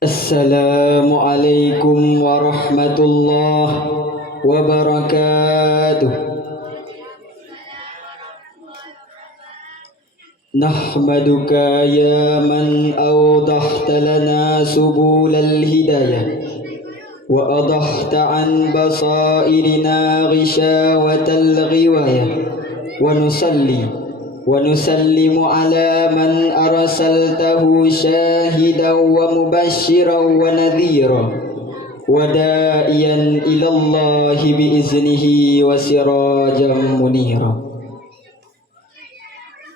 Assalamualaikum warahmatullahi wabarakatuh. Nahmaduka ya man awdahta lana subulal hidayah wa adahta an basairina ghishawatal ghiwayah wa nusallimu ala man arsaltahu syahidan wa mubashiran wa nadhira wa da'iyan ilallahi biiznihi wa sirajan munira.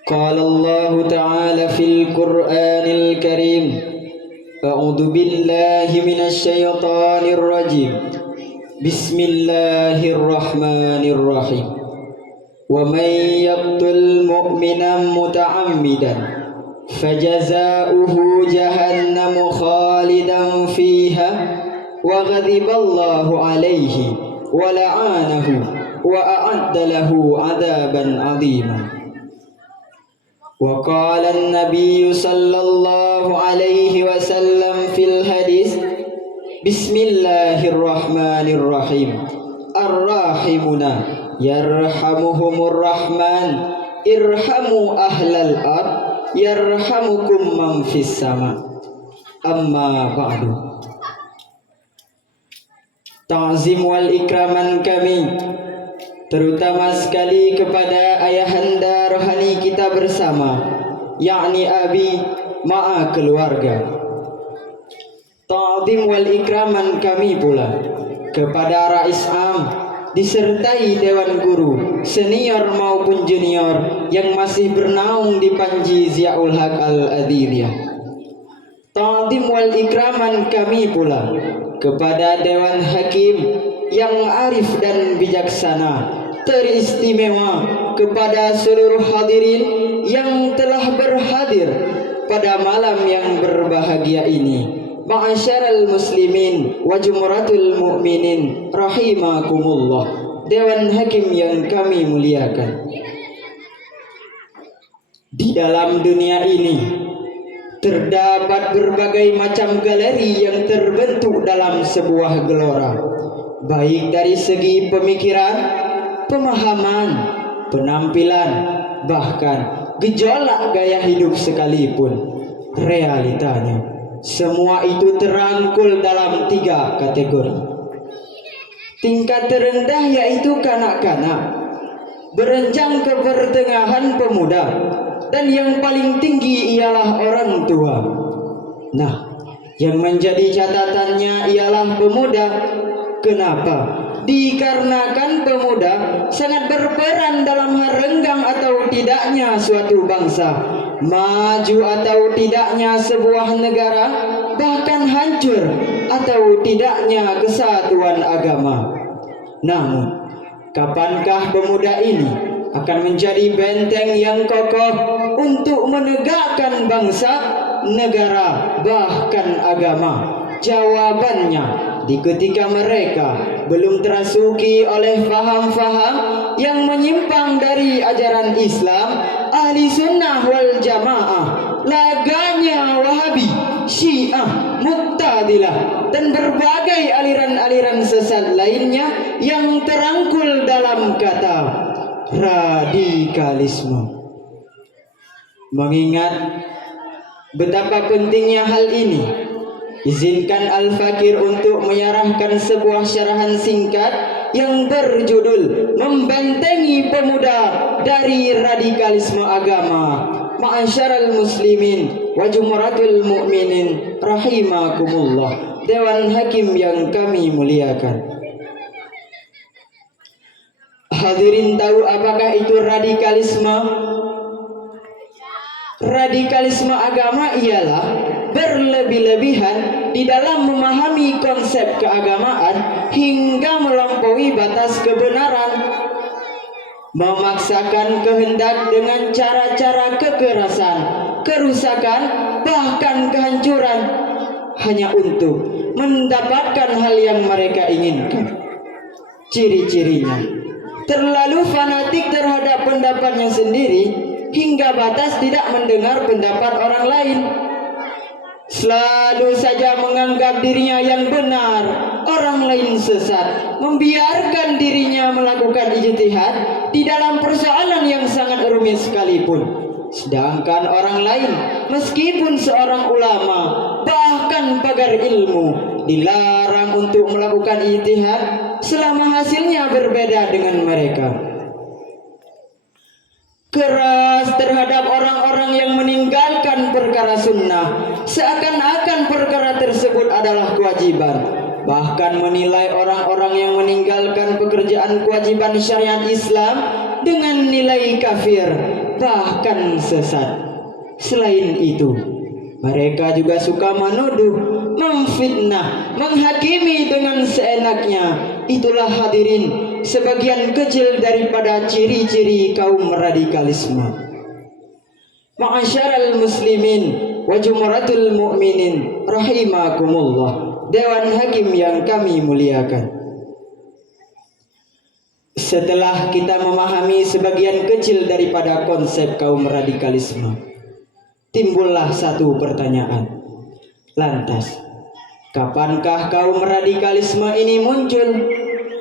Qala Allah ta'ala fil Qur'anil Karim, a'udzu billahi minasy syaithanir rajim. Bismillahirrahmanirrahim. Wa may yaqtul mu'minan muta'ammidan fajaza'uhu jahannamu khalidan fiha wa ghadiballahu alaihi wa la'anahu wa a'adda lahu 'adaban 'azima. Wa qala an-nabiy sallallahu alaihi wasallam fil hadis, Bismillahirrahmanirrahim. Ar-rahimuna yarhamuhumur rahman, irhamu ahlal ard yarhamukum man fis sama. Amma ba'du. Ta'zim wal ikraman kami terutama sekali kepada ayahanda rohani kita bersama, yakni abi ma'a keluarga. Ta'zim wal ikraman kami pula kepada Rais Am disertai Dewan Guru senior maupun junior yang masih bernaung di Panji Ziaul Haq Al-Adhiriyah. Ta'zim wal ikraman kami pula kepada Dewan Hakim yang arif dan bijaksana, teristimewa kepada seluruh hadirin yang telah berhadir pada malam yang berbahagia ini. Ma'asyaral muslimin wa jumratul mu'minin rahimakumullah. Dewan Hakim yang kami muliakan. Di dalam dunia ini terdapat berbagai macam galeri yang terbentuk dalam sebuah gelora, baik dari segi pemikiran, pemahaman, penampilan, bahkan gejolak gaya hidup sekalipun. Realitanya semua itu terangkul dalam 3 kategori. Tingkat terendah yaitu kanak-kanak, berenjang ke pertengahan pemuda, dan yang paling tinggi ialah orang tua. Nah, yang menjadi catatannya ialah pemuda. Kenapa? Dikarenakan pemuda sangat berperan dalam hal renggang atau tidaknya suatu bangsa, maju atau tidaknya sebuah negara, bahkan hancur atau tidaknya kesatuan agama. Namun, kapankah pemuda ini akan menjadi benteng yang kokoh untuk menegakkan bangsa, negara, bahkan agama? Jawabannya di ketika mereka belum terasuki oleh faham-faham yang menyimpang dari ajaran Islam, ahli sunnah wal jamaah, laganya Wahabi, Syiah, Mu'tazilah, dan berbagai aliran-aliran sesat lainnya yang terangkul dalam kata radikalisme. Mengingat betapa pentingnya hal ini, izinkan Al-Fakir untuk menyarahkan sebuah syarahan singkat yang berjudul Membentengi Pemuda dari Radikalisme Agama. Ma'asyaral muslimin wa jumratul mu'minin rahimakumullah. Dewan Hakim yang kami muliakan. Hadirin tahu apakah itu radikalisme? Radikalisme agama ialah berlebih-lebihan di dalam memahami konsep keagamaan hingga melampaui batas kebenaran, memaksakan kehendak dengan cara-cara kekerasan, kerusakan, bahkan kehancuran hanya untuk mendapatkan hal yang mereka inginkan. Ciri-cirinya terlalu fanatik terhadap pendapatnya sendiri hingga batas tidak mendengar pendapat orang lain. selalu saja menganggap dirinya yang benar, orang lain sesat, membiarkan dirinya melakukan ijtihad di dalam persoalan yang sangat rumit sekalipun. Sedangkan orang lain, meskipun seorang ulama, bahkan pagar ilmu, dilarang untuk melakukan ijtihad selama hasilnya berbeda dengan mereka. Keras terhadap orang-orang yang meninggalkan perkara sunnah, seakan-akan perkara tersebut adalah kewajiban. Bahkan menilai orang-orang yang meninggalkan pekerjaan kewajiban syariat Islam dengan nilai kafir, bahkan sesat. Selain itu, mereka juga suka menuduh, memfitnah, menghakimi dengan seenaknya. Itulah hadirin sebagian kecil daripada ciri-ciri kaum radikalisme. Ma'asyaral muslimin wa jumratul mu'minin rahimakumullah. Dewan Hakim yang kami muliakan. Setelah kita memahami sebagian kecil daripada konsep kaum radikalisme, timbullah satu pertanyaan. Lantas, kapankah kaum radikalisme ini muncul?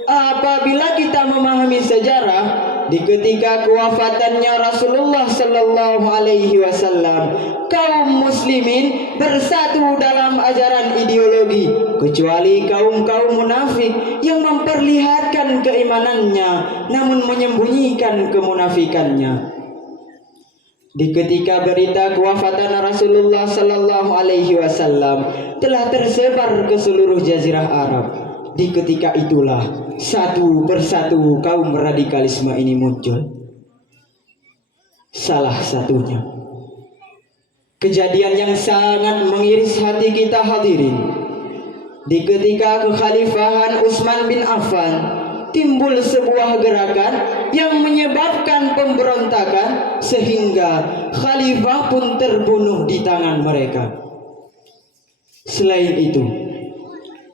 Apabila kita memahami sejarah, di ketika kewafatannya Rasulullah sallallahu alaihi wasallam, kaum muslimin bersatu dalam ajaran ideologi, kecuali kaum-kaum munafik yang memperlihatkan keimanannya namun menyembunyikan kemunafikannya. Di ketika berita kewafatan Rasulullah sallallahu alaihi wasallam telah tersebar ke seluruh jazirah Arab, di ketika itulah satu persatu kaum radikalisme ini muncul. Salah satunya kejadian yang sangat mengiris hati kita hadirin, di ketika kekhalifahan Utsman bin Affan timbul sebuah gerakan yang menyebabkan pemberontakan sehingga khalifah pun terbunuh di tangan mereka. Selain itu,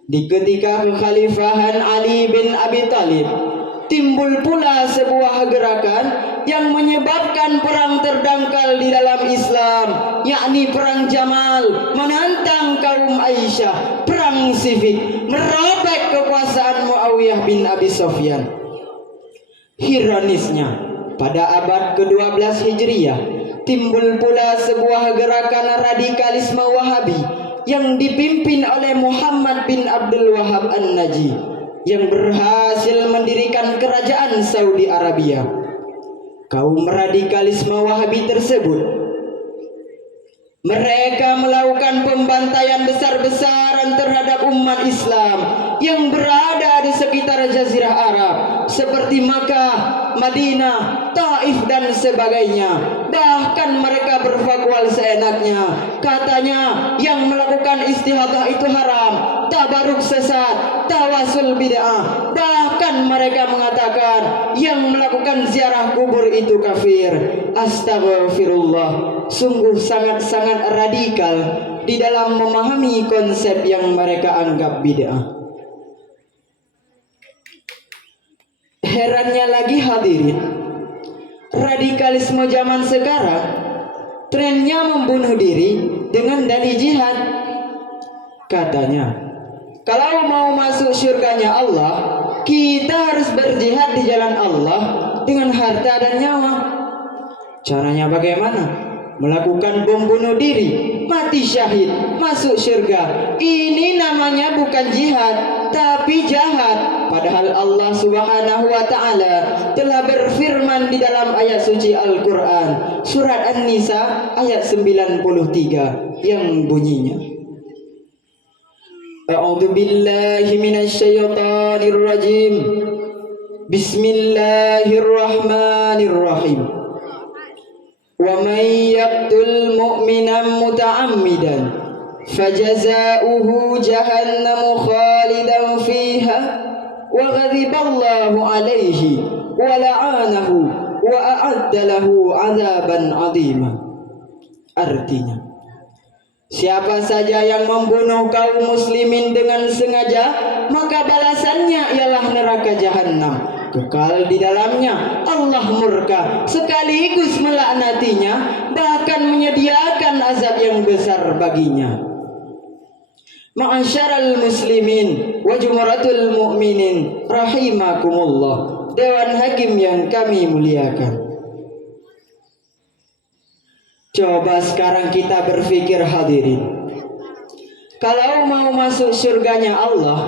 di ketika kekhalifahan Ali bin Abi Thalib timbul pula sebuah gerakan yang menyebabkan perang terdangkal di dalam Islam, yakni perang Jamal menantang kaum Aisyah, perang sifik, merobek kekuasaan Muawiyah bin Abi Sufyan. Ironisnya, pada abad ke-12 Hijriah timbul pula sebuah gerakan radikalisme Wahabi yang dipimpin oleh Muhammad bin Abdul Wahab An-Najdi yang berhasil mendirikan kerajaan Saudi Arabia. Kaum radikalisme Wahabi tersebut, mereka melakukan pembantaian besar-besaran terhadap umat Islam yang berada di sekitar Jazirah Arab seperti Makkah, Madinah, Taif dan sebagainya. Bahkan mereka berfakwal seenaknya, katanya yang melakukan istihadah itu haram, tabaruk sesat, tawasul bid'ah. Bahkan mereka mengatakan yang melakukan ziarah kubur itu kafir. Astagfirullah, sungguh sangat-sangat radikal di dalam memahami konsep yang mereka anggap bid'ah. Herannya lagi hadirin, radikalisme zaman sekarang trennya membunuh diri dengan dalih jihad. Katanya, kalau mau masuk surganya Allah, kita harus berjihad di jalan Allah dengan harta dan nyawa. Caranya bagaimana? Melakukan bom bunuh diri, mati syahid, masuk surga. Ini namanya bukan jihad, tapi jahat. Padahal Allah Subhanahu wa ta'ala telah berfirman di dalam ayat suci Al-Quran, surat An-Nisa ayat 93 yang bunyinya, A'udzu billahi minasyaitonir rajim. Bismillahirrahmanirrahim. Wa may yaqtul mu'minan muta'ammidan fajaza'uhu jahannamu khalidan fiha wa ghadiballahu alaihi wa la'anahu wa a'adda lahu 'adzaban 'azima. Artinya, siapa saja yang membunuh kaum muslimin dengan sengaja, maka balasannya ialah neraka jahanam, kekal di dalamnya. Allah murka sekaligus melaknatinya, bahkan menyediakan azab yang besar baginya. Ma'asyaral muslimin wa jumratul mu'minin rahimakumullah. Dewan hakim yang kami muliakan. Coba sekarang kita berpikir hadirin. Kalau mau masuk surganya Allah,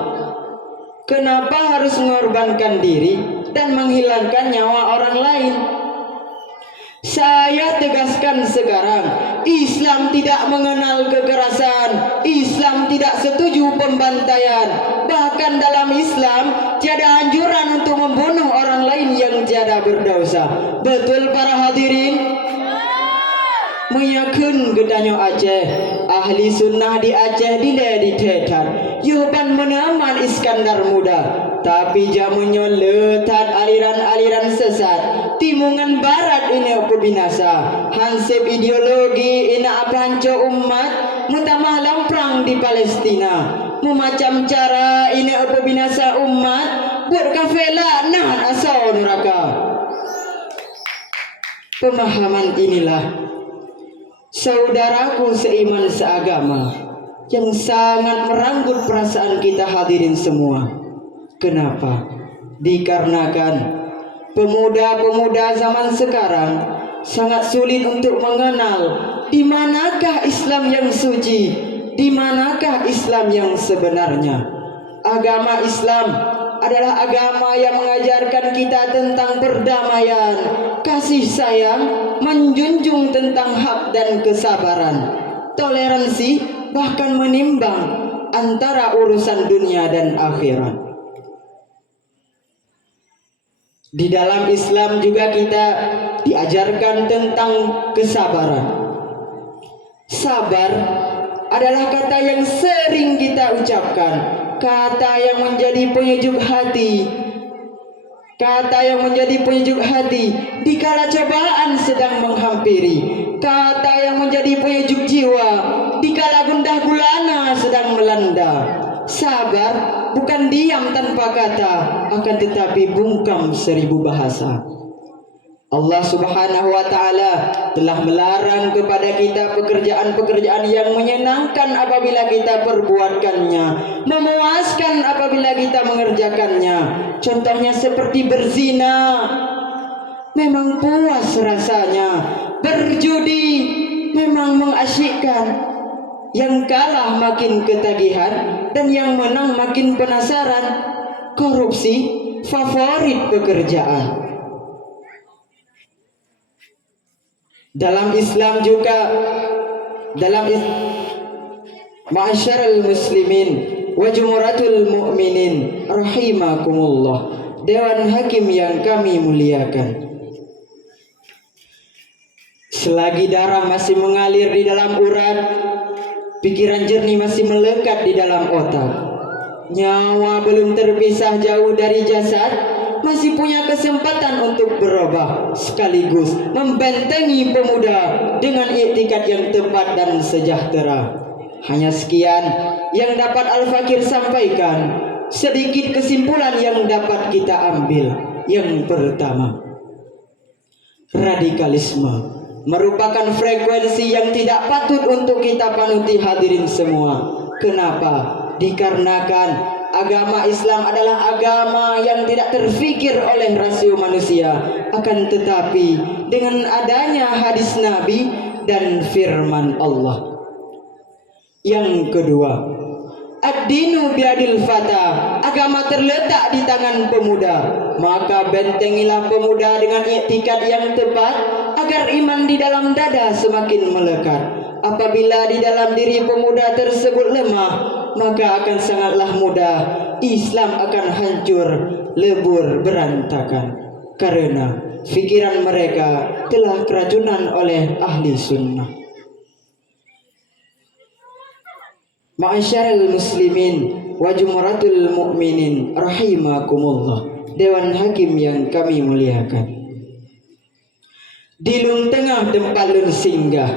kenapa harus mengorbankan diri dan menghilangkan nyawa orang lain? Saya tegaskan sekarang, Islam tidak mengenal kekerasan, Islam tidak setuju pembantaian. Bahkan dalam Islam tiada anjuran untuk membunuh orang lain yang tiada berdosa. Betul para hadirin? Meyakin gedanyo Aceh, ahli sunnah di Aceh dile di tetan. Yuban menaman Iskandar muda. Tapi jamunyo letat aliran-aliran sesat. Timungan barat ini apa binasa. Hansip ideologi ina apa hanco umat. Mutamah lamprang di Palestina. Memacam cara ini apa binasa umat. Buat kafela nah asal neraka. Pemahaman inilah saudaraku seiman seagama yang sangat meranggut perasaan kita hadirin semua. Kenapa? Dikarenakan pemuda-pemuda zaman sekarang sangat sulit untuk mengenal di manakah Islam yang suci, di manakah Islam yang sebenarnya. Agama Islam adalah agama yang mengajarkan kita tentang perdamaian, kasih sayang, menjunjung tentang hak dan kesabaran, toleransi, bahkan menimbang antara urusan dunia dan akhirat. Di dalam Islam juga kita diajarkan tentang kesabaran. Sabar adalah kata yang sering kita ucapkan, kata yang menjadi penyejuk hati, kata yang menjadi penyejuk hati dikala cobaan sedang menghampiri, kata yang menjadi penyejuk jiwa dikala gundah gulana sedang melanda. Sabar bukan diam tanpa kata, akan tetapi bungkam 1000 bahasa. Allah Subhanahu wa ta'ala telah melarang kepada kita pekerjaan-pekerjaan yang menyenangkan apabila kita perbuatkannya, memuaskan apabila kita mengerjakannya. Contohnya seperti berzina, memang puas rasanya. Berjudi memang mengasyikkan. Yang kalah makin ketagihan dan yang menang makin penasaran. Korupsi favorit pekerjaan. Dalam Islam juga, ma'asyaral muslimin wa jumratul mu'minin rahimakumullah. Dewan hakim yang kami muliakan. Selagi darah masih mengalir di dalam urat, pikiran jernih masih melekat di dalam otak, nyawa belum terpisah jauh dari jasad, masih punya kesempatan untuk berubah sekaligus membentengi pemuda dengan iktikad yang tepat dan sejahtera. Hanya sekian yang dapat Al-Fakir sampaikan, sedikit kesimpulan yang dapat kita ambil. Yang pertama, radikalisme merupakan frekuensi yang tidak patut untuk kita panuti hadirin semua. Kenapa? Dikarenakan agama Islam adalah agama yang tidak terfikir oleh rasio manusia, akan tetapi dengan adanya hadis Nabi dan firman Allah. Yang kedua, ad-dinu biadil fata, agama terletak di tangan pemuda. Maka bentengilah pemuda dengan iktikad yang tepat agar iman di dalam dada semakin melekat. Apabila di dalam diri pemuda tersebut lemah, maka akan sangatlah mudah Islam akan hancur, lebur, berantakan. Karena fikiran mereka telah keracunan oleh ahli sunnah. Ma'asyaral muslimin wa jumratul mu'minin rahimakumullah. Dewan hakim yang kami muliakan. Di lung tengah Dempalun singgah,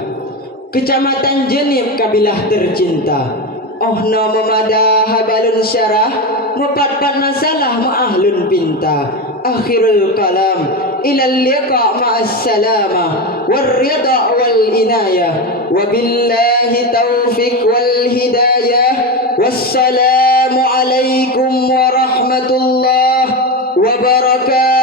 Kecamatan Jenib kabilah tercinta. Ohno memada habalun syarah, mepatpat masalah ma'ahlun pinta. Akhirul kalam ilal liqa ma'as salamah wal rida wal inayah. Wabillahi taufiq wal hidayah. Wassalamualaikum warahmatullahi wabarakatuh.